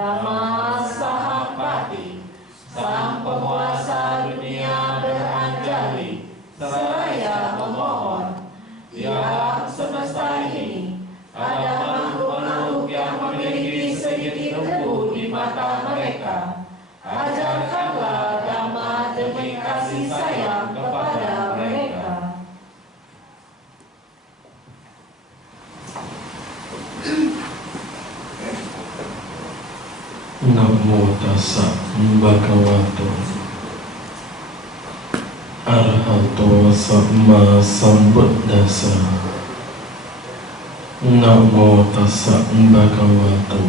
Dhamma Sahampati, sang penguasa dunia beranjali, seraya memohon di alam semesta ini ada makhluk-makhluk yang memiliki sedikit debu di mata mereka. Ajarkanlah Dhamma demi kasih sayang kepada mereka. Namo tassa bhagavato arahato samma sambuddhassa. Namo tassa bhagavato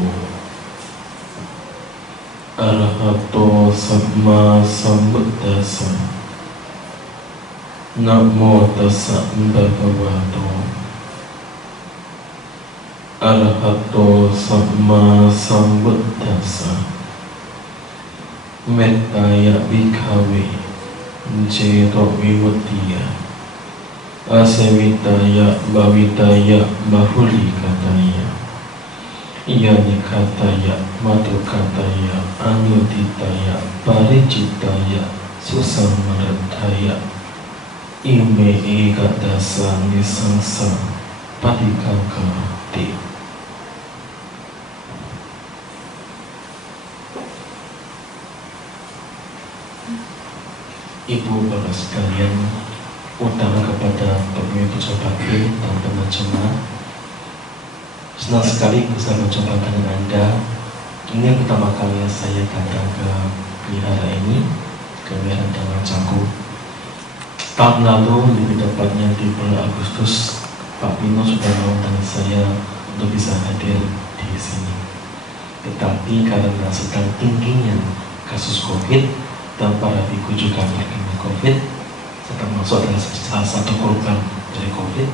arahato samma sambuddhassa. Namo tassa bhagavato arahato samma sambuddhassa. Mettaya bhikkhave ceto vimuttiya asevitaya bhavitaya bahulikataya yanikataya madukataya anuditaya paricitaya susamarathaya ime ekadasa nisangsa padikakati. Ibu bapak sekalian, utama kepada pemimpin puja bakti dan penerjemah, senang sekali bisa berjumpa dengan Anda. Ini yang pertama kali saya datang ke wihara ini, ke wihara Dhamma Canggu. Tahun lalu, lebih tepatnya di bulan Agustus, Pak Pino sudah mengundang saya untuk bisa hadir di sini. Tetapi karena sedang tingginya kasus COVID dan para biku juga terkena COVID, sedang masuk adalah salah satu korban dari COVID,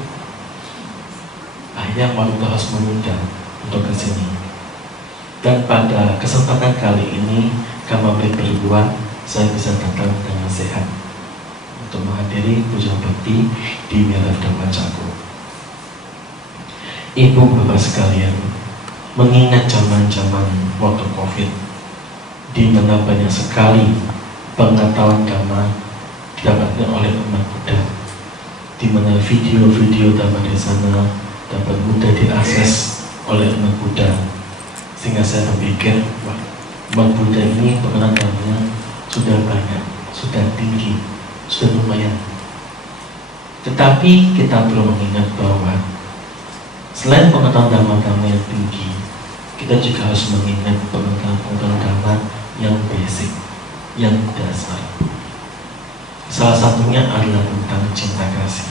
akhirnya malu harus menunda untuk ke sini. Dan pada kesempatan kali ini, kami berdua saya bisa datang dengan sehat untuk menghadiri puja bakti di wihara Dhamma Canggu. Ibu bapak sekalian, mengingat zaman-zaman waktu COVID, di mana banyak sekali pengetahuan Dhamma didapatkan oleh umat Buddha, di mana video-video Dhamma di sana dapat mudah diakses oleh umat Buddha, sehingga saya berpikir, wah, umat Buddha ini pengenalan Dhamma sudah banyak, sudah tinggi, sudah lumayan. Tetapi kita perlu mengingat bahwa selain pengetahuan Dhamma-Dhamma yang tinggi, kita juga harus mengingat pengetahuan Dhamma yang basic, yang dasar. Salah satunya adalah tentang cinta kasih.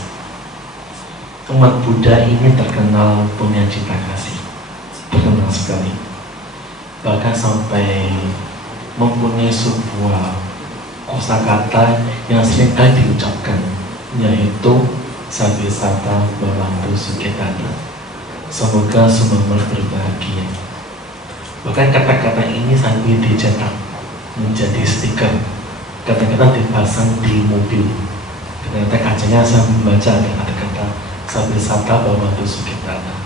Umat Buddha ini terkenal punya cinta kasih, terkenal sekali. Bahkan sampai mempunyai sebuah kosakata yang seringkali diucapkan, yaitu Sabisata Bhavantu Sukhitata. Semoga semua makhluk berbahagia. Bahkan kata-kata ini sambil dicetak menjadi stiker, kata-kata dipasang di mobil. Kata-kata kacanya saya membaca ada kata-kata Sabisata Bhavantu Sukhitata.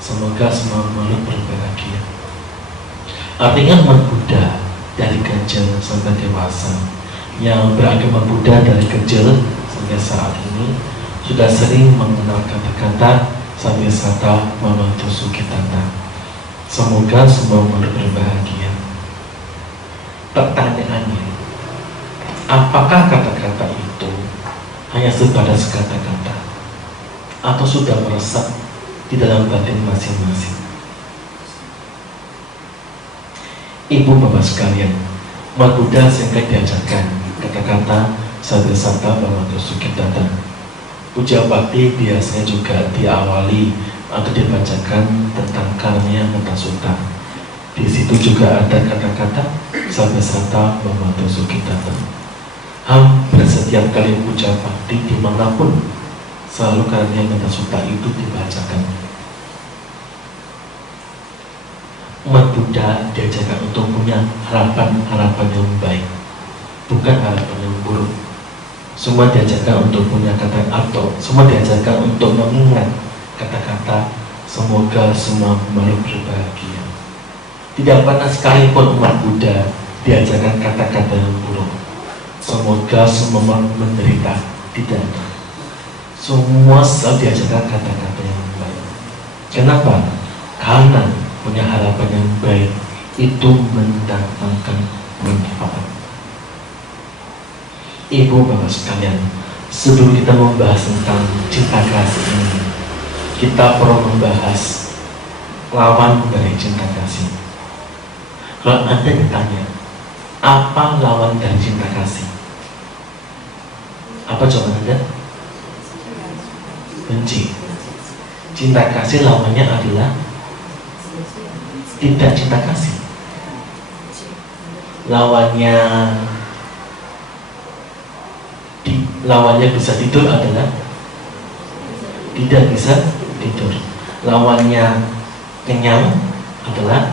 Semoga semua makhluk berbahagia. Artinya umat Buddha dari kecil sampai dewasa, yang beragama Buddha dari kecil sampai saat ini sudah sering mengenal kata-kata Sabisata Bhavantu Sukhitata. Semoga semua makhluk berbahagia. Pertanyaannya, apakah kata-kata itu hanya sebatas kata-kata atau sudah meresap di dalam batin masing-masing? Ibu bapak sekalian, umat Buddha sehingga diajarkan kata-kata Sabisata Bhavantu Sukhitata. Puja bakti biasanya juga diawali atau dibacakan tentang karya Metta Sutta. Di situ juga ada kata-kata Sabisata Bhavantu Sukhitata. Hampir setiap kali puja bakti dimanapun, selalu karya Metta Sutta itu dibacakan. Umat Buddha diajarkan untuk punya harapan-harapan yang baik, bukan harapan yang buruk. Semua diajarkan untuk punya kata atau semua diajarkan untuk mengingat kata-kata semoga semua makhluk berbahagia. Tidak pernah sekalipun umat Buddha diajarkan kata-kata yang buruk. Semoga semua menderita. Tidak. Semua selalu diajarkan kata-kata yang baik. Kenapa? Karena punya harapan yang baik itu mendatangkan manfaat. Ibu bapak sekalian, sebelum kita membahas tentang cinta kasih ini, kita perlu membahas lawan dari cinta kasih. Kalau Anda ditanya, apa lawan dari cinta kasih? Apa jawaban Anda? Benci. Cinta kasih lawannya adalah tidak cinta kasih. Lawannya bisa tidur adalah tidak bisa tidur. Lawannya kenyang adalah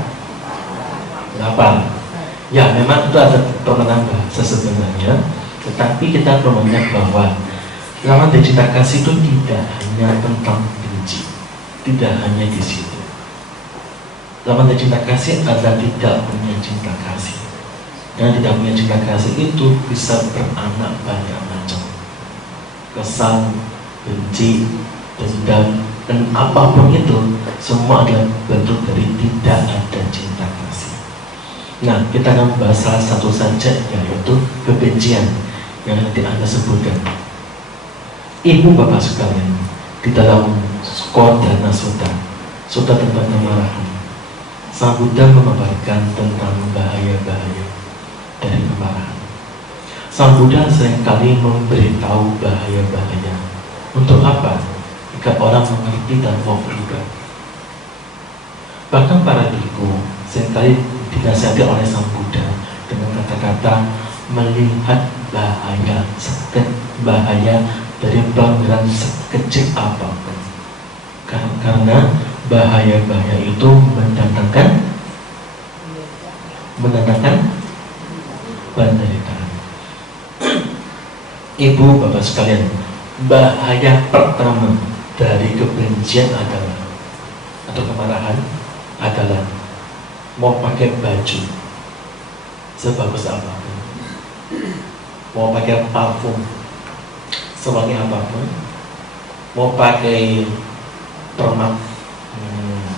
lapar. Ya, memang itu ada permainan bahasa sebenarnya, tetapi kita perlu mengingat bahwa lawan dari cinta kasih itu tidak hanya tentang benci, tidak hanya di situ. Lawan dari cinta kasih adalah tidak punya cinta kasih. Dan tidak punya cinta kasih itu bisa beranak banyak macam. Kesal, benci, dendam, dan apapun itu semua adalah bentuk dari tidak ada cinta kasih. Nah, kita akan membahas salah satu saja, yaitu kebencian yang nanti Anda sebutkan. Ibu bapak sekalian, di dalam Kodana Sutta tentang kemarahan, Sang Buddha memaparkan tentang bahaya-bahaya dari kemarahan. Sang Buddha seringkali memberitahu bahaya-bahaya. Untuk apa? Jika orang mengerti dan mau berubah. Bahkan para biku seringkali dinasihati oleh Sang Buddha dengan kata-kata melihat bahaya dari pelanggaran sekecil apapun. Karena bahaya-bahaya itu mendatangkan penderitaan. Ibu bapak sekalian, bahaya pertama dari kebencian adalah atau kemarahan adalah mau pakai baju sebagus apapun, mau pakai parfum sewangi apapun, mau pakai permak,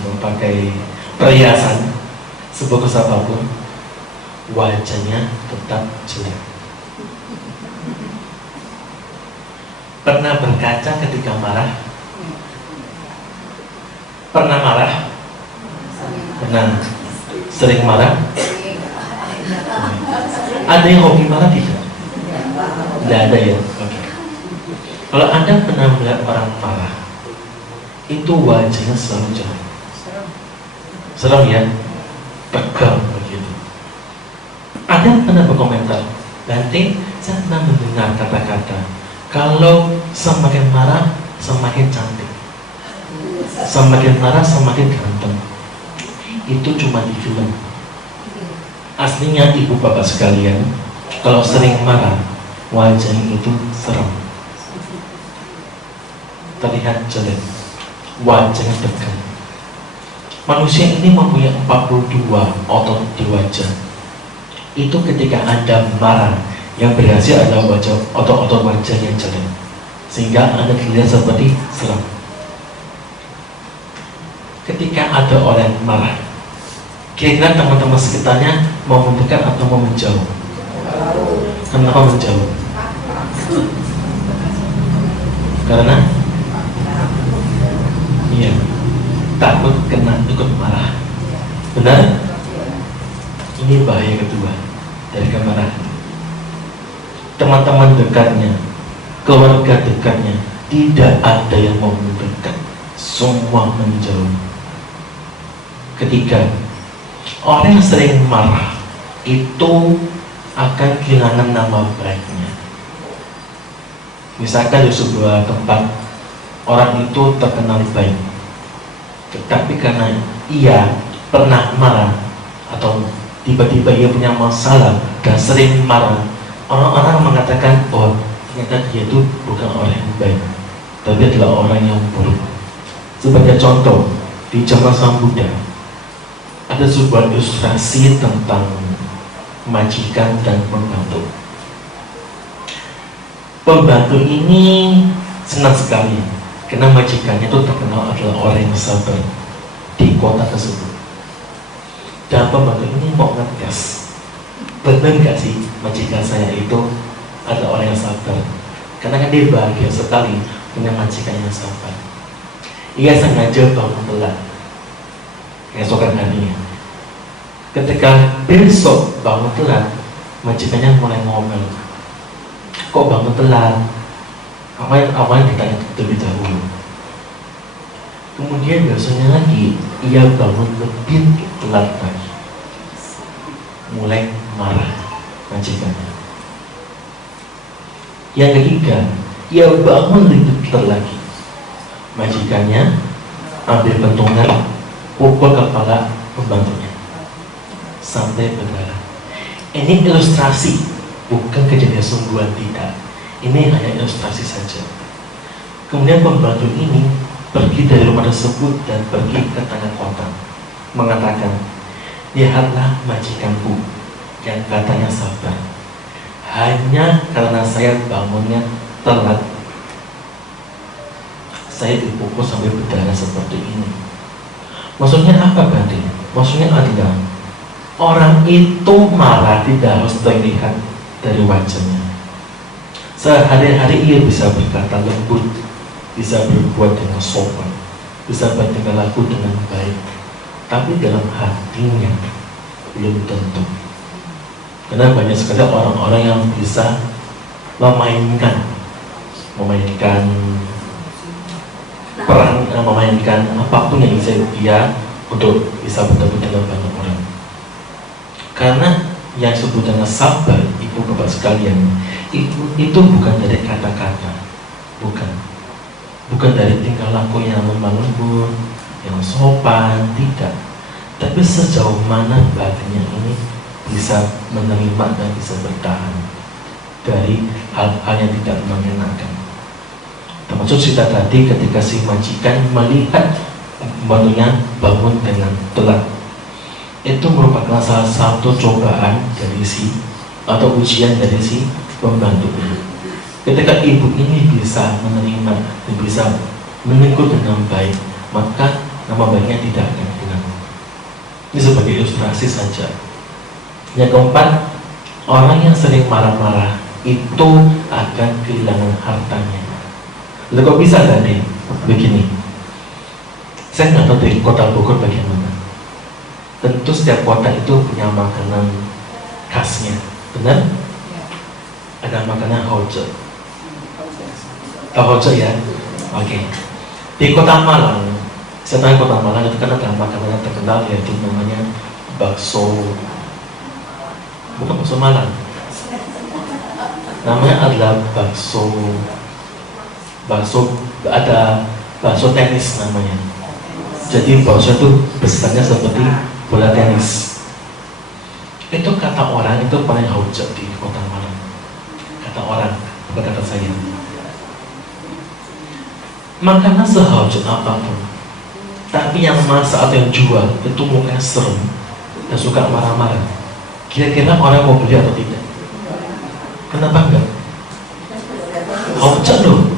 mau pakai perhiasan sebagus apapun, wajahnya tetap jelek. Pernah berkaca ketika marah? Pernah marah? Pernah. Sering marah? Ada yang hobi marah tidak? Tidak ada ya? Oke. Kalau Anda pernah melihat orang marah, itu wajahnya selalu jelek. Serem ya? Tegang begitu. Ada yang pernah berkomentar, nanti saya pernah mendengar kata-kata, kalau semakin marah semakin cantik, semakin marah semakin ganteng. Itu cuma di film. Aslinya ibu bapak sekalian, kalau sering marah wajahnya itu serem, terlihat jelek, wajahnya tegang. Manusia ini mempunyai 42 otot di wajah. Itu ketika Anda marah, yang berhasil adalah otot-otot wajah yang jelek, sehingga Anda terlihat seperti serem. Ketika ada orang marah, kira-kira teman-teman sekitarnya mau mendekat atau mau menjauh? Kenapa menjauh? Karena iya, takut kena ikut marah. Benar? Ini bahaya kedua dari kemarahan. Teman-teman dekatnya, keluarga dekatnya, tidak ada yang mau mendekat, semua menjauh. Ketiga, orang yang sering marah itu akan kehilangan nama baiknya. Misalkan di sebuah tempat, orang itu terkenal baik, tetapi karena ia pernah marah atau tiba-tiba ia punya masalah dan sering marah, orang-orang mengatakan, oh ternyata dia itu bukan orang yang baik, tapi adalah orang yang buruk. Sebagai contoh, di zaman Sang Buddha ada sebuah ilustrasi tentang majikan dan pembantu. Pembantu ini senang sekali karena majikannya itu terkenal adalah orang yang sabar di kota tersebut. Dan pembantu ini mau ngetes, benar nggak sih majikan saya itu adalah orang yang sabar? Karena kan dia bahagia sekali punya majikan yang sabar. Ia sengaja bangun telat keesokan harinya. Ketika besok bangun telat, majikannya mulai ngomel, kok bangun telat? Awalnya ditanya terlebih dahulu. Kemudian besoknya lagi, ia bangun lebih telat lagi. Mulai marah majikannya. Yang ketiga, ia bangun lebih telat lagi. Majikannya ambil pentungan, pukul kepala pembantunya sampai berdarah. Ini ilustrasi, bukan kejadian sungguhan, tidak. Ini hanya ilustrasi saja. Kemudian pembantu ini pergi dari rumah tersebut dan pergi ke tengah kota, mengatakan, lihatlah majikanku yang katanya sabar, hanya karena saya bangunnya telat, saya dipukul sampai berdarah seperti ini. Maksudnya apa berarti? Maksudnya adalah orang itu marah tidak harus terlihat dari wajahnya. Sehari-hari ia bisa berkata lembut, bisa berbuat dengan sopan, bisa bertingkah laku dengan baik, tapi dalam hatinya belum tentu. Karena banyak sekali orang-orang yang bisa memainkan peran, memainkan apapun yang bisa dia untuk bisa bertemu dengan banyak orang. Karena yang disebut dengan sabar, ibu bapak sekalian, itu bukan dari kata-kata, bukan dari tingkah laku yang lemah lembut, yang sopan, tidak. Tapi sejauh mana batinnya ini bisa menerima dan bisa bertahan dari hal-hal yang tidak mengenakan. Termasuk cerita tadi ketika si majikan melihat pembantunya bangun dengan telat, itu merupakan salah satu cobaan dari atau ujian dari si pembantu ini. Ketika ibu ini bisa menerima dan bisa menegur dengan baik, maka nama baiknya tidak akan hilang. Ini sebagai ilustrasi saja. Yang keempat, orang yang sering marah-marah itu akan kehilangan hartanya. Lalu kok bisa tadi begini? Saya nggak tahu di kota Bogor bagaimana. Tentu setiap kota itu punya makanan khasnya, benar? Ada makanan hojo. Tahu hojo ya? Oke. Di kota Malang, setelah kota Malang itu kan ada makanan yang terkenal, yaitu namanya bakso. Bukan bakso Malang. Namanya adalah ada bakso tenis namanya. Jadi bakso itu besarnya seperti bola tenis. Itu kata orang itu paling hujat di kota Malang. Kata orang, bukan kata saya. Makanan sehujat apapun, tapi yang masak atau yang jual itu mukanya serem dan suka marah-marah. Kira-kira orang mau beli atau tidak? Kenapa enggak? Hujat loh,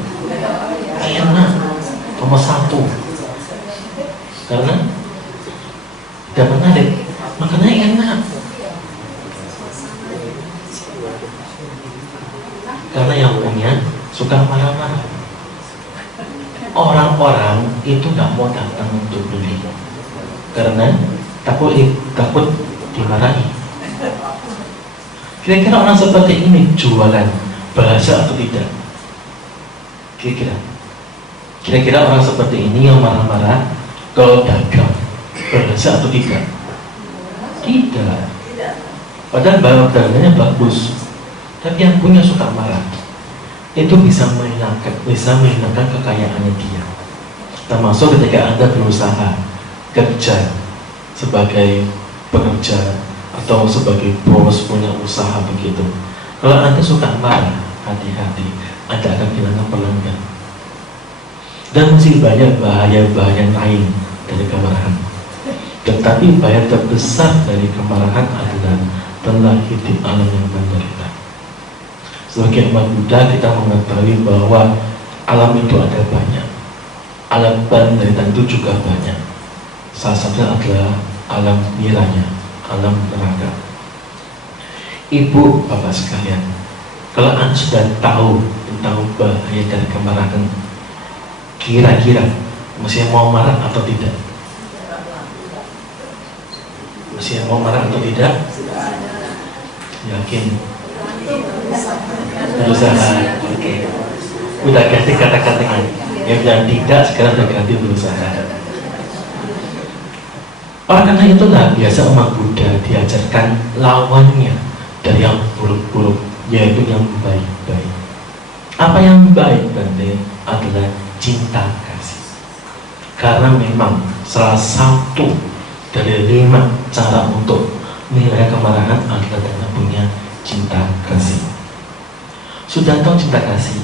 enak, nomor satu. Karena tidak menarik, makannya enak. Karena yang punya suka marah-marah. Orang-orang itu nggak mau datang untuk beli karena takut dimarahi. Kira-kira orang seperti ini jualan bahasa atau tidak? Kira-kira orang seperti ini yang marah-marah kalau dagang berhasil atau tidak? Tidak. Padahal barang dagangnya bagus, tapi yang punya suka marah. Itu bisa menghilangkan kekayaannya dia. Termasuk ketika Anda berusaha kerja sebagai pekerja atau sebagai bos punya usaha begitu. Kalau Anda suka marah, hati-hati, Anda akan kehilangan pelanggan. Dan masih banyak bahaya-bahaya lain dari kemarahan. Tetapi bahaya terbesar dari kemarahan adalah telah hidup alam yang menderita. Sebagai umat Buddha, kita mengetahui bahwa alam itu ada banyak. Alam penderitaan itu juga banyak. Salah satunya adalah alam niranya, alam neraka. Ibu, bapak sekalian, kalau Anda sudah tahu tentang bahaya dari kemarahan, kira-kira masih mau marah atau tidak? Masih mau marah atau tidak? Yakin? Berusaha. Oke. Udah ganti kata-katanya. Yang bilang tidak, sekarang udah ganti berusaha. Karena itulah biasa umat Buddha diajarkan lawannya dari yang buruk-buruk, yaitu yang baik-baik. Apa yang baik Bante adalah cinta kasih. Karena memang salah satu dari 5 cara untuk menghilangkan kemarahan adalah dengan punya cinta kasih. Sudah tahu cinta kasih?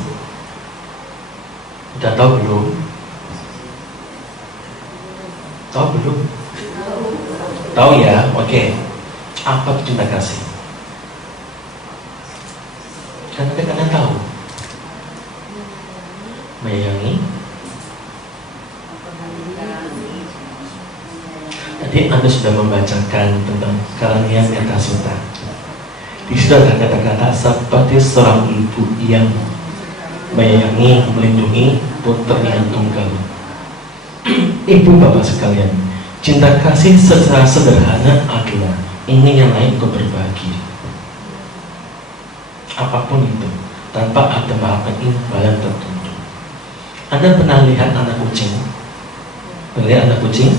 Sudah tahu belum? Tahu belum? Tahu ya? Oke. Apa itu cinta kasih? Karena kalian tahu. Menyayangi. Tadi Anda sudah membacakan tentang Karaniya Metta Sutta. Di situ ada kata-kata seperti seorang ibu yang menyayangi, melindungi putranya yang tunggal. Ibu bapak sekalian, cinta kasih secara sederhana adalah ingin yang lain untuk berbagi. Apapun itu, tanpa ada melakukan imbalan tertentu. Anda pernah lihat anak kucing? Pernah lihat anak kucing?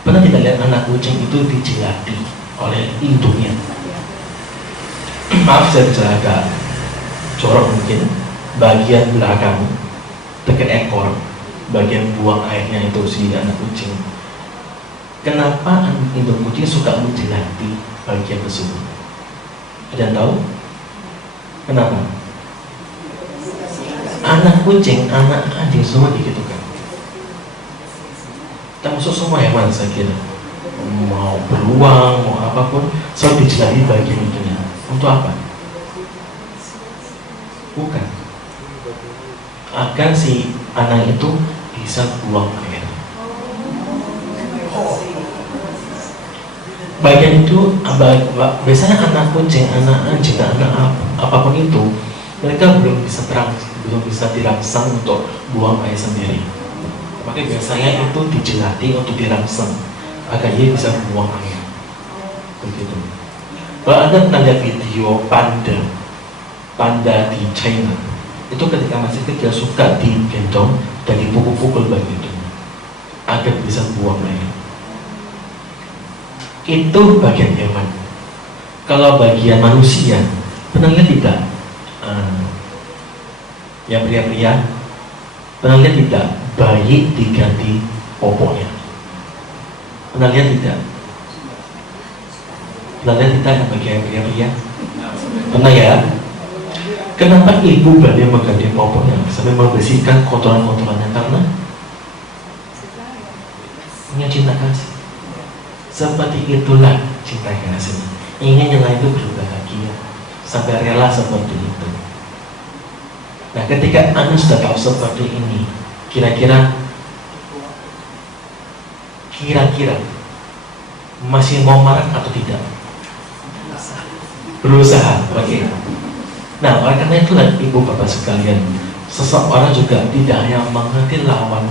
Pernah tidak lihat anak kucing itu dijilati oleh induknya? Maaf saya bicara agak jorok mungkin. Bagian belakang dekat ekor, bagian buang airnya itu si anak kucing. Kenapa induk kucing suka menjilati bagian tersebut? Ada yang tahu? Kenapa? Anak kucing, anak anjing semua digitukan. Termasuk semua hewan saya kira. Mau beruang, mau apapun, selalu dijilati bagian itunya. Untuk apa? Bukan. Agar si anak itu bisa buang air. Bagian itu biasanya anak kucing, anak anjing, anak apapun itu, mereka belum bisa dirangsang untuk buang air sendiri. Maka biasanya itu dijilati untuk dirangsang agar dia bisa buang air. Begitu. Kalau Anda pernah lihat video panda di China, itu ketika masih kecil suka digendong dan dipukul-pukul begitu agar bisa buang air. Itu bagian hewan. Kalau bagian manusia, pernah lihat tidak? Yang pria-pria, pernah lihat tidak? Bayi diganti popoknya. Pernah lihat tidak? Pernah lihat tidak yang bagian pria-pria? Pernah ya? Kenapa ibu berani mengganti popoknya sampai membersihkan kotoran-kotorannya? Karena punya cinta kasih. Seperti itulah cinta kasih. Ingin yang lain itu berbahagia sampai rela seperti itu. Nah, ketika Anda sudah tahu seperti ini, kira-kira masih mau marah atau tidak? Berusaha, oke. Nah, oleh karena itulah ibu bapak sekalian, seseorang juga tidak hanya mengerti lawan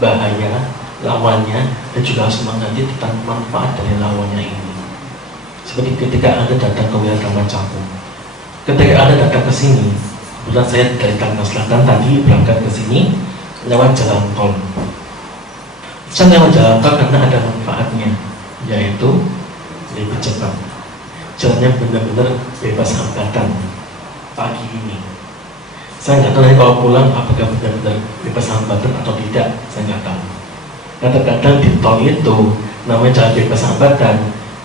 bahaya lawannya, dan juga harus mengerti tentang manfaat dari lawannya ini. Seperti ketika Anda datang ke wilayah Taman Cakung, ketika Anda datang ke sini, kebetulan saya dari Tangerang Selatan tadi berangkat ke sini lewat jalan tol. Saya lewat jalan tol karena ada manfaatnya, yaitu lebih cepat. Jalannya benar-benar bebas hambatan. Pagi ini saya nggak tahu nanti kalau pulang apakah benar-benar bebas hambatan atau tidak, saya nggak tahu. Kadang-kadang di tol itu namanya jalan bebas hambatan,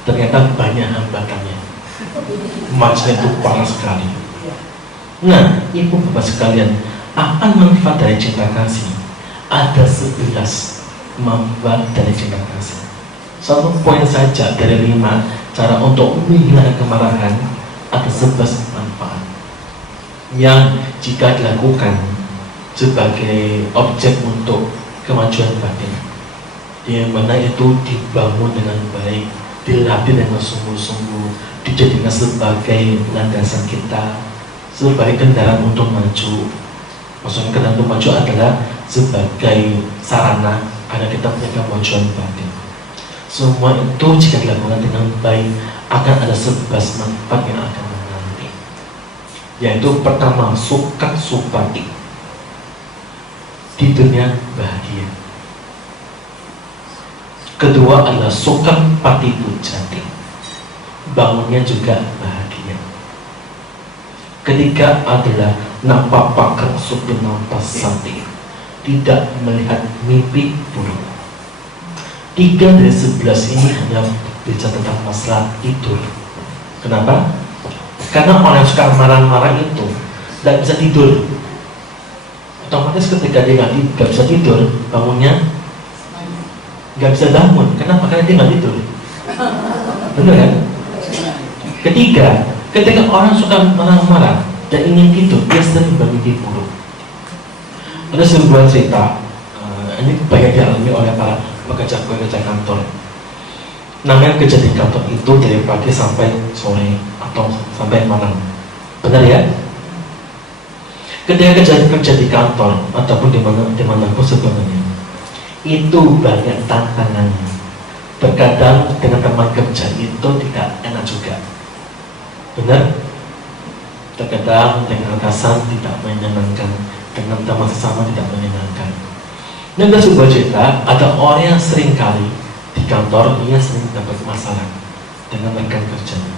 ternyata banyak hambatannya, macetnya itu parah sekali. Nah, ibu bapak sekalian, apa manfaat dari cinta kasih? Ada 11 manfaat dari cinta kasih. Satu poin saja dari 5 cara untuk menghilangkan kemarahan ada 11 manfaat yang jika dilakukan sebagai objek untuk kemajuan batin, yang mana itu dibangun dengan baik, dilatih dengan sungguh-sungguh, dijadikan sebagai landasan kita, sebagai kendaraan untuk maju. Maksudnya kendaraan untuk maju adalah sebagai sarana agar kita punya kemajuan batin. Semua itu jika dilakukan dengan baik akan ada 11 manfaat yang akan menanti. Yaitu pertama, suka supati, di dunia bahagia. Kedua adalah suka pati pujati, bangunnya juga bahagia. Ketiga adalah napapakar supin nampasati, tidak melihat mimpi buruk. 3 dari 11 ini hanya bicara tentang masalah tidur. Kenapa? Karena orang yang suka marah-marah itu tidak bisa tidur. Otomatis ketika dia nggak bisa tidur, bangunnya nggak bisa bangun. Kenapa? Karena dia nggak tidur. Benar kan? Ketiga, ketika orang suka marah-marah dan ingin tidur, dia sering bermimpi buruk. Ada sebuah cerita, ini banyak dialami oleh para pekerja kantor. Namanya kerja di kantor itu dari pagi sampai sore atau sampai malam. Benar ya? Ketika kerja di kantor ataupun dimanapun sebenarnya, itu banyak tantangannya. Terkadang dengan teman kerja itu tidak enak juga. Benar? Terkadang dengan atasan tidak menyenangkan, dengan teman sesama tidak menyenangkan. Dan ada sebuah cerita, ada orang yang sering kali di kantor, ia sering dapat masalah dengan rekan kerjanya.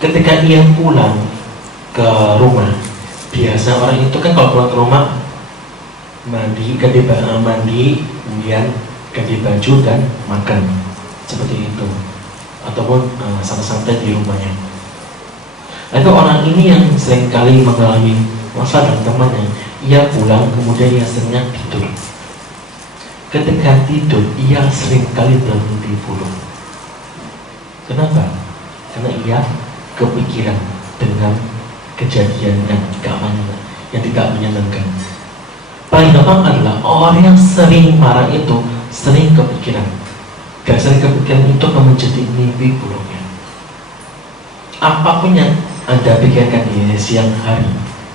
Ketika ia pulang ke rumah, biasa orang itu kan kalau pulang ke rumah mandi, kemudian ganti baju dan makan, seperti itu, ataupun santai-santai di rumahnya. Itu orang ini yang sering kali mengalami masalah dengan temannya. Ia pulang, kemudian ia seringnya tidur. Ketika tidur, ia sering kali bermimpi buruk. Kenapa? Karena ia kepikiran dengan kejadian yang tidak menyenangkan. Paling gampang adalah orang yang sering marah itu sering kepikiran. Dan sering kepikiran itu akan menjadi mimpi buruknya. Apapun yang Anda pikirkan di siang hari,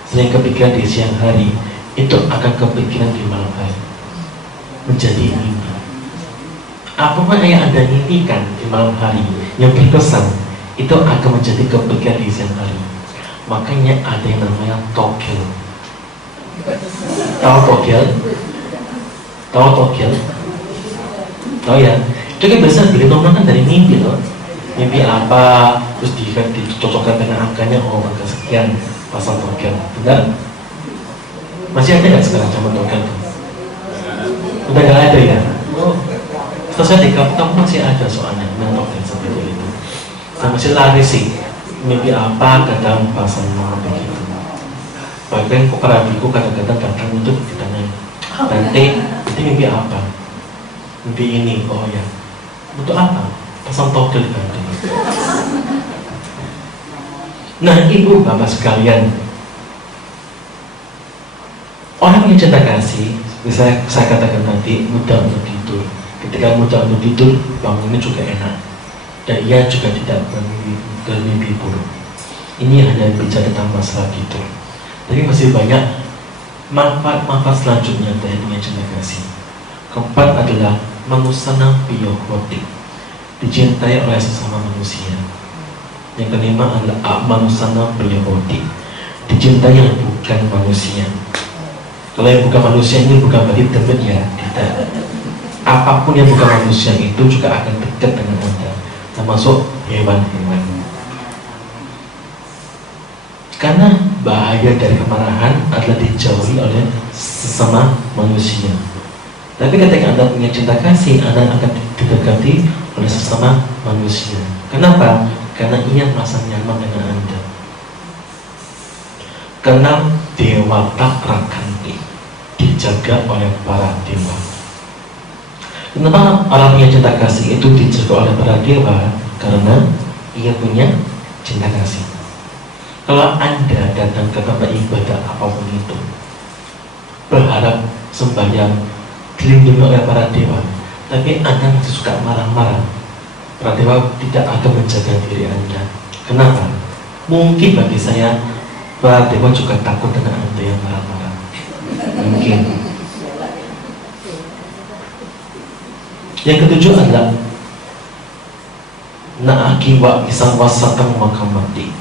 sering kepikiran di siang hari, itu akan kepikiran di malam hari, menjadi mimpi. Apapun yang Anda mimpikan di malam hari yang berkesan, itu akan menjadi kepikiran di siang hari. Makanya ada yang namanya togel. Tahu togel? Tahu togel? Tahu ya? Itu kan biasa beli nomor kan dari mimpi loh. Mimpi apa, terus dicocokkan dengan angkanya, oh angka sekian, pasang togel. Benar? Masih ada nggak sekarang zaman togel tuh? Udah nggak ada ya? Terus saya di kampung masih ada soalnya dengan togel seperti itu. Saya masih lari sih, mimpi apa kadang pasang nomor begitu. Bahkan keperabiku kadang-kadang datang untuk ditanya, nanti mimpi apa? Mimpi ini, oh ya, untuk apa? Pasang togel ganti. Nah, ibu bapak sekalian, orang yang cinta kasih, bisa saya katakan tadi, mudah untuk tidur. Ketika mudah untuk tidur, bangunnya juga enak, dan ia juga tidak bermimpi buruk. Ini hanya bicara tentang masalah tidur. Tapi masih banyak manfaat selanjutnya dari dunia cinta kasih. Keempat adalah manusana piyohoti, dicintai oleh sesama manusia. Yang kelima adalah manusana piyohoti, dicintai yang bukan manusia. Kalau yang bukan manusia ini bukan berarti teman ya, tidak. Apapun yang bukan manusia itu juga akan dekat dengan Anda, termasuk hewan-hewan. Karena bahaya dari kemarahan adalah dijauhi oleh sesama manusia. Tapi ketika Anda punya cinta kasih, Anda akan didekati oleh sesama manusia. Kenapa? Karena ia merasa nyaman dengan Anda. Karena dewa tak rakanti, dijaga oleh para dewa. Kenapa orang yang cinta kasih itu dijaga oleh para dewa? Karena ia punya cinta kasih. Kalau Anda datang ke tempat ibadah apapun itu, berharap sembahyang dilindungi oleh para dewa, tapi Anda masih suka marah-marah, para dewa tidak akan menjaga diri Anda. Kenapa? Mungkin bagi saya, para dewa juga takut dengan Anda yang marah-marah. Mungkin. Yang ketujuh adalah na'akiwa isang wasatang makamati.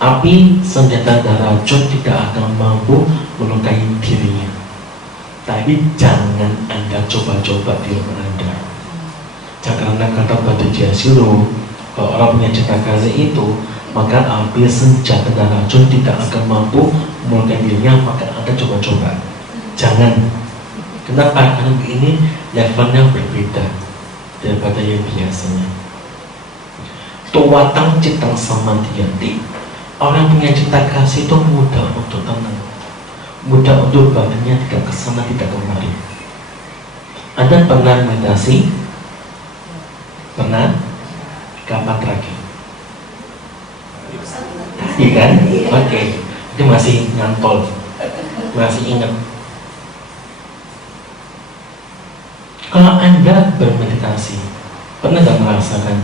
Api, senjata, dan racun tidak akan mampu melukai dirinya. Tapi jangan Anda coba-coba di rumah Anda. Karena kata Batu Jasiro, kalau orang punya cinta kasih itu, maka api, senjata, dan racun tidak akan mampu melukai dirinya, maka Anda coba-coba. Jangan. Kenapa? Karena ini levelnya berbeda daripada yang biasanya. Tuwatang citang samantiyanti. Orang punya cinta kasih itu mudah untuk tenang, mudah untuk badannya tidak kesana tidak kemari. Anda pernah meditasi? Pernah? Kapan terakhir? Tadi kan? Oke. Itu masih nyantol, masih ingat. Kalau Anda bermeditasi, pernah tidak merasakan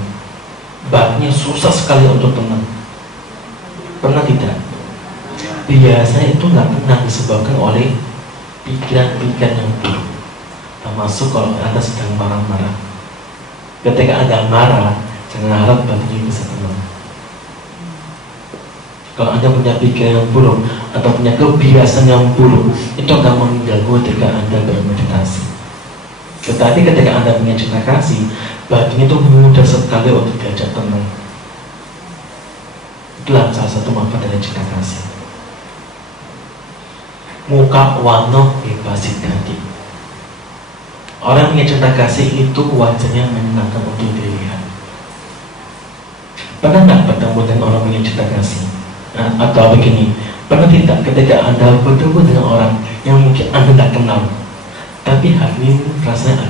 badannya susah sekali untuk tenang? Pernah tidak? Biasanya itu nggak tenang disebabkan oleh pikiran-pikiran yang buruk. Termasuk kalau Anda sedang marah-marah. Ketika Anda marah, jangan harap badannya bisa tenang. Kalau Anda punya pikiran yang buruk atau punya kebiasaan yang buruk, itu akan mengganggu ketika Anda bermeditasi. Tetapi ketika Anda punya cinta kasih, batin itu mudah sekali untuk diajak tenang. Itulah salah satu manfaat dari cinta kasih. Muka wano bebasin hati. Orang punya cinta kasih itu wajahnya menyenangkan untuk dilihat. Pernah nggak bertemu dengan orang punya cinta kasih? Atau begini, pernah tidak ketika Anda bertemu dengan orang yang mungkin Anda tidak kenal, tapi hati ini rasanya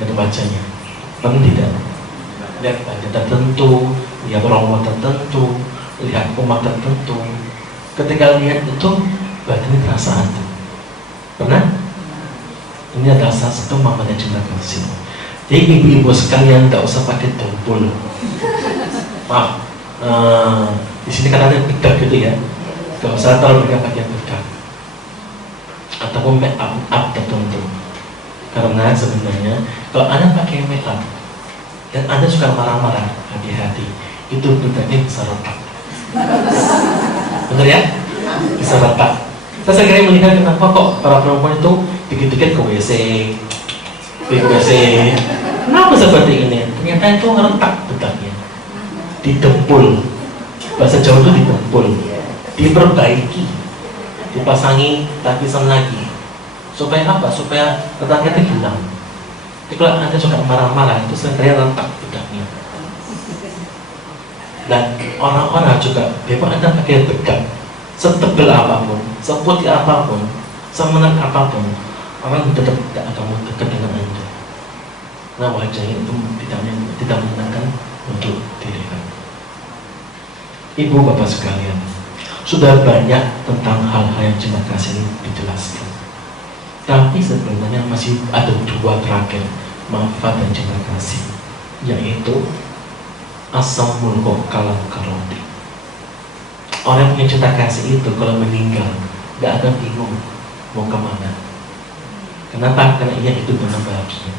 ada wajahnya? Pernah tidak? Lihat wajah tertentu, lihat rambut tertentu, lihat umat tertentu. Ketika lihat itu, batinnya terasa ada. Pernah? Ini adalah salah satu manfaat cinta kasih. Jadi ibu-ibu sekalian tidak usah pakai tumpul. Maaf, di sini kan ada bedak gitu ya. Tidak usah terlalu mereka pakai bedak ataupun make up tertentu. Karena sebenarnya kalau Anda pakai make up dan Anda suka marah-marah, hati-hati, itu bedaknya bisa retak. Benar ya? Bisa retak. Saya kira melihat kenapa kok para perempuan itu dikit-dikit ke WC, ke WC. Kenapa seperti ini? Ternyata itu retak bedaknya. Didempul. Bahasa Jawa itu didempul, diperbaiki, dipasangi lapisan lagi. Supaya apa? Supaya retaknya itu hilang. Jadi kalau Anda suka marah-marah, itu sebenarnya retak bedaknya. Dan orang-orang juga, biarpun Anda pakai bedak setebal apapun, seputih apapun, semenak apapun, orang tetap tidak akan mau dekat dengan Anda. Nah, wajahnya itu tidak menyenangkan untuk dilihat. Ibu bapak sekalian, sudah banyak tentang hal-hal yang cinta kasih ini dijelaskan. Tapi sebenarnya masih ada dua terakhir manfaat dan cinta kasih, yaitu asam mulko kalam karoti. Orang yang punya cinta kasih itu kalau meninggal gak akan bingung mau kemana. Kenapa? Karena ia hidup dengan bahagia.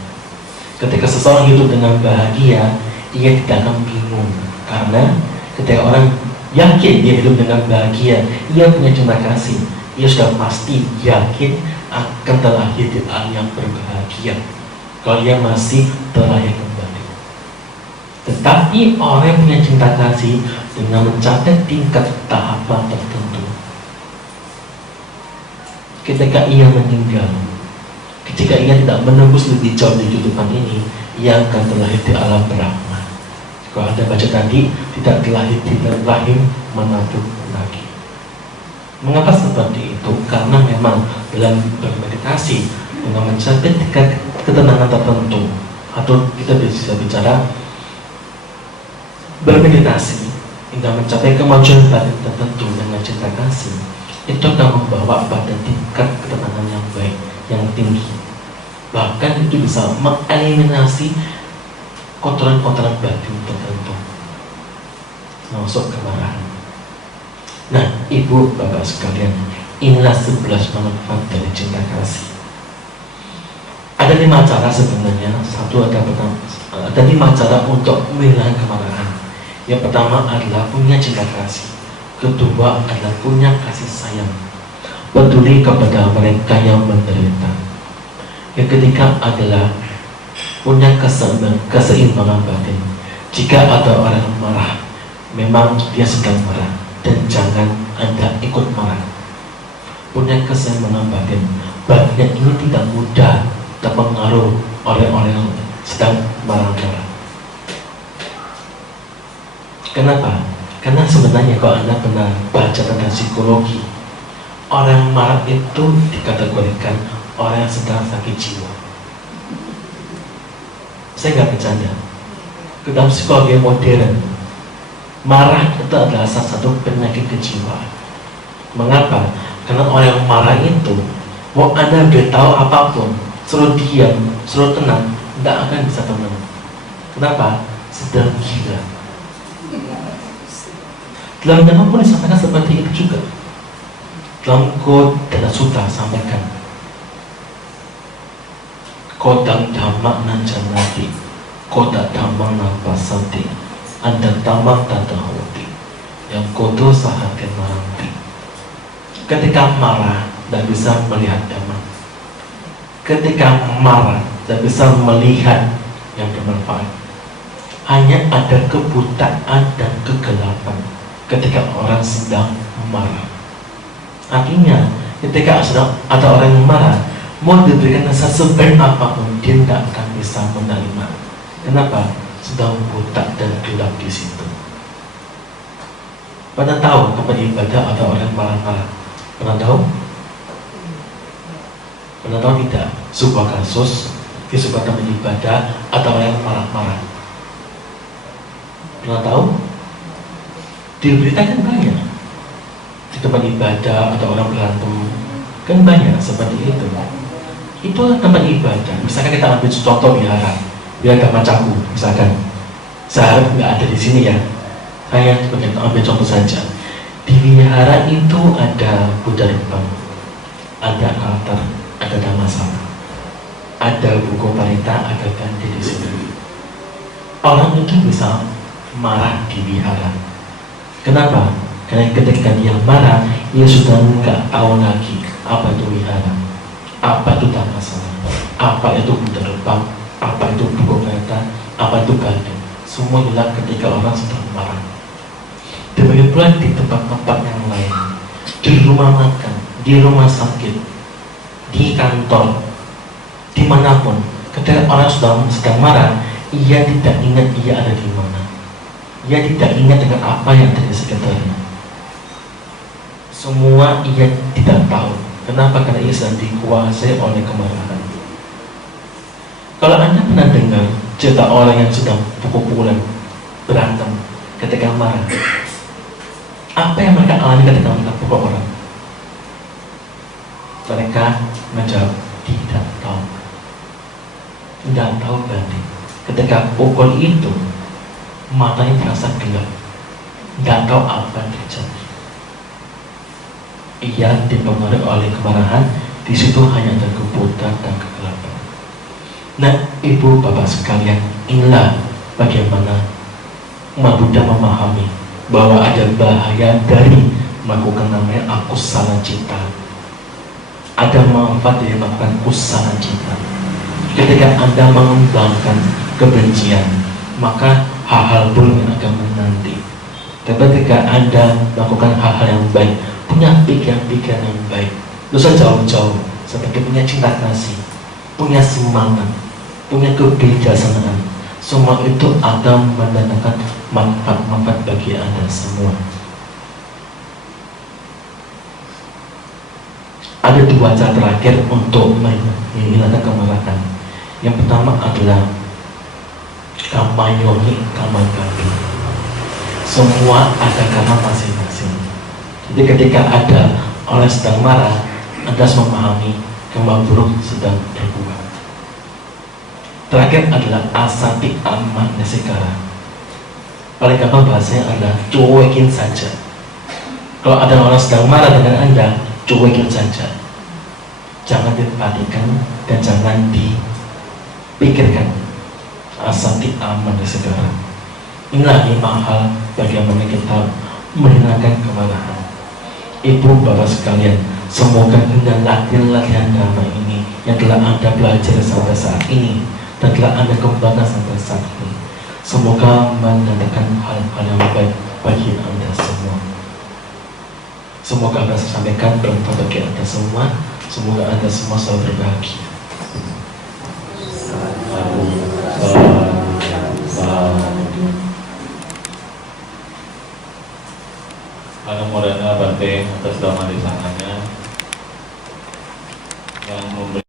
Ketika seseorang hidup dengan bahagia, ia tidak akan bingung. Karena ketika orang yakin dia hidup dengan bahagia, ia punya cinta kasih, ia sudah pasti yakin akan terlahir di alam yang berbahagia kalau ia masih terlahir kembali. Tetapi orang yang punya cinta kasih dengan mencapai tingkat tahapan tertentu, ketika ia meninggal, ketika ia tidak menembus lebih jauh di kehidupan ini, ia akan terlahir di alam Brahma. Kalau Anda baca tadi, tidak terlahir di rahim manapun lagi. Mengapa seperti itu? Karena memang dalam bermeditasi dengan mencapai tingkat ketenangan tertentu, atau kita bisa bicara bermeditasi hingga mencapai kemajuan batin tertentu dengan cinta kasih, itu akan membawa pada tingkat ketenangan yang baik, yang tinggi. Bahkan itu bisa mengeliminasi kotoran-kotoran batin tertentu, masuk kemarahan. Nah, ibu bapak sekalian, inilah 11 manfaat dari cinta kasih. Ada 5 cara sebenarnya. Ada 5 cara untuk menghilangkan kemarahan. Yang pertama adalah punya cinta kasih. Kedua adalah punya kasih sayang, peduli kepada mereka yang menderita. Yang ketiga adalah punya keseimbangan batin. Jika ada orang marah, memang dia sedang marah, dan jangan Anda ikut marah. Punya keseimbangan batin. Batin ini tidak mudah terpengaruh oleh orang yang sedang marah-marah. Kenapa? Karena sebenarnya kalau Anda pernah baca tentang psikologi, orang marah itu dikategorikan orang yang sedang sakit jiwa. Saya nggak bercanda. Dalam psikologi modern, marah itu adalah salah satu penyakit kejiwaan. Mengapa? Karena orang yang marah itu, mau Anda beritahu apapun, suruh diam, suruh tenang, tidak akan bisa tenang. Kenapa? Sedang gila. Dalam zaman pun disampaikan seperti itu juga. Dalam Kode Sutra sampaikan, Kodang Dhamma Nanjanati, Koda Dhamma Napasanti, Anda Dhamma Tadahoti, yang Kodo Sahaken Maranti. Ketika marah, tidak bisa melihat Dhamma. Ketika marah, tidak bisa melihat yang bermanfaat. Hanya ada kebutaan dan kegelapan ketika orang sedang marah. Artinya, ketika sedang ada orang yang marah, mau diberikan nasihat sebaik apapun, dia tidak akan bisa menerima. Kenapa? Sedang buta dan gelap di situ. Pernah tahu tempat ibadah ada orang marah-marah? Pernah tahu? Pernah tahu tidak? Sebuah kasus di sebuah tempat ibadah ada orang yang marah-marah. Pernah tahu? Di berita kan banyak. Di tempat ibadah atau orang berantem kan banyak seperti itu. Itu tempat ibadah. Misalkan kita ambil contoh wihara, Dhamma Cakku, misalkan. Saya harap nggak ada di sini ya. Saya ambil contoh saja. Di wihara itu ada Buddha Rupang, ada altar, ada Dhammasala, ada buku parita, ada Gandhi di sini. Orang itu bisa marah di wihara. Kenapa? Karena ketika dia marah, dia sudah nggak tahu lagi apa itu wihara, apa itu Dhammasala, apa itu Buddha Rupang, apa itu buku parita, apa itu Gandhi. Semua hilang ketika orang sedang marah. Demikian pula di tempat-tempat yang lain, di rumah makan, di rumah sakit, di kantor, dimanapun, ketika orang sedang marah, ia tidak ingat ia ada di mana. Ia tidak ingat dengan apa yang terjadi sekitarnya. Semua ia tidak tahu. Kenapa? Karena ia sedang dikuasai oleh kemarahan. Kalau Anda pernah dengar cerita orang yang sedang pukul-pukulan, berantem ketika marah, apa yang mereka alami ketika mereka pukul orang? Mereka menjawab, tidak tahu. Tidak tahu berarti ketika pukul itu matanya terasa gelap, tidak tahu apa yang terjadi. Ia dipengaruhi oleh kemarahan. Di situ hanya ada kebutaan dan kegelapan. Nah, ibu bapak sekalian, inilah bagaimana umat Buddha memahami bahwa ada bahaya dari melakukan namanya akusala cita. Ada manfaat dari melakukan kusala cita. Ketika Anda mengembangkan kebencian, maka hal-hal buruk yang akan menanti. Tapi ketika Anda melakukan hal-hal yang baik, punya pikiran-pikiran yang baik, dosa jauh-jauh, seperti punya cinta kasih, punya semangat, punya kebijaksanaan, semua itu akan mendatangkan manfaat-manfaat bagi Anda semua. Ada 2 cara terakhir untuk menghilangkan kemarahan. Yang pertama adalah kampanye kampanye. Semua ada karena masing-masing. Jadi ketika ada orang sedang marah, Anda harus memahami kembang buruk sedang berbuah. Terakhir adalah asati aman sekarang. Paling gampang bahasanya adalah cuekin saja. Kalau ada orang sedang marah dengan Anda, cuekin saja. Jangan diperhatikan dan jangan dipikirkan. Asati aman sekarang. Inilah 5 hal bagaimana kita menghilangkan kemarahan. Ibu bapak sekalian, semoga dengan latihan-latihan damai ini yang telah Anda belajar sampai saat ini dan telah Anda kembangkan sampai saat ini, semoga menandakan hal-hal yang baik bagi Anda semua. Semoga Anda sampaikan bermanfaat bagi Anda semua. Semoga Anda semua selalu berbahagia. Anu Modana Bante atas dhamma desanganya yang memberi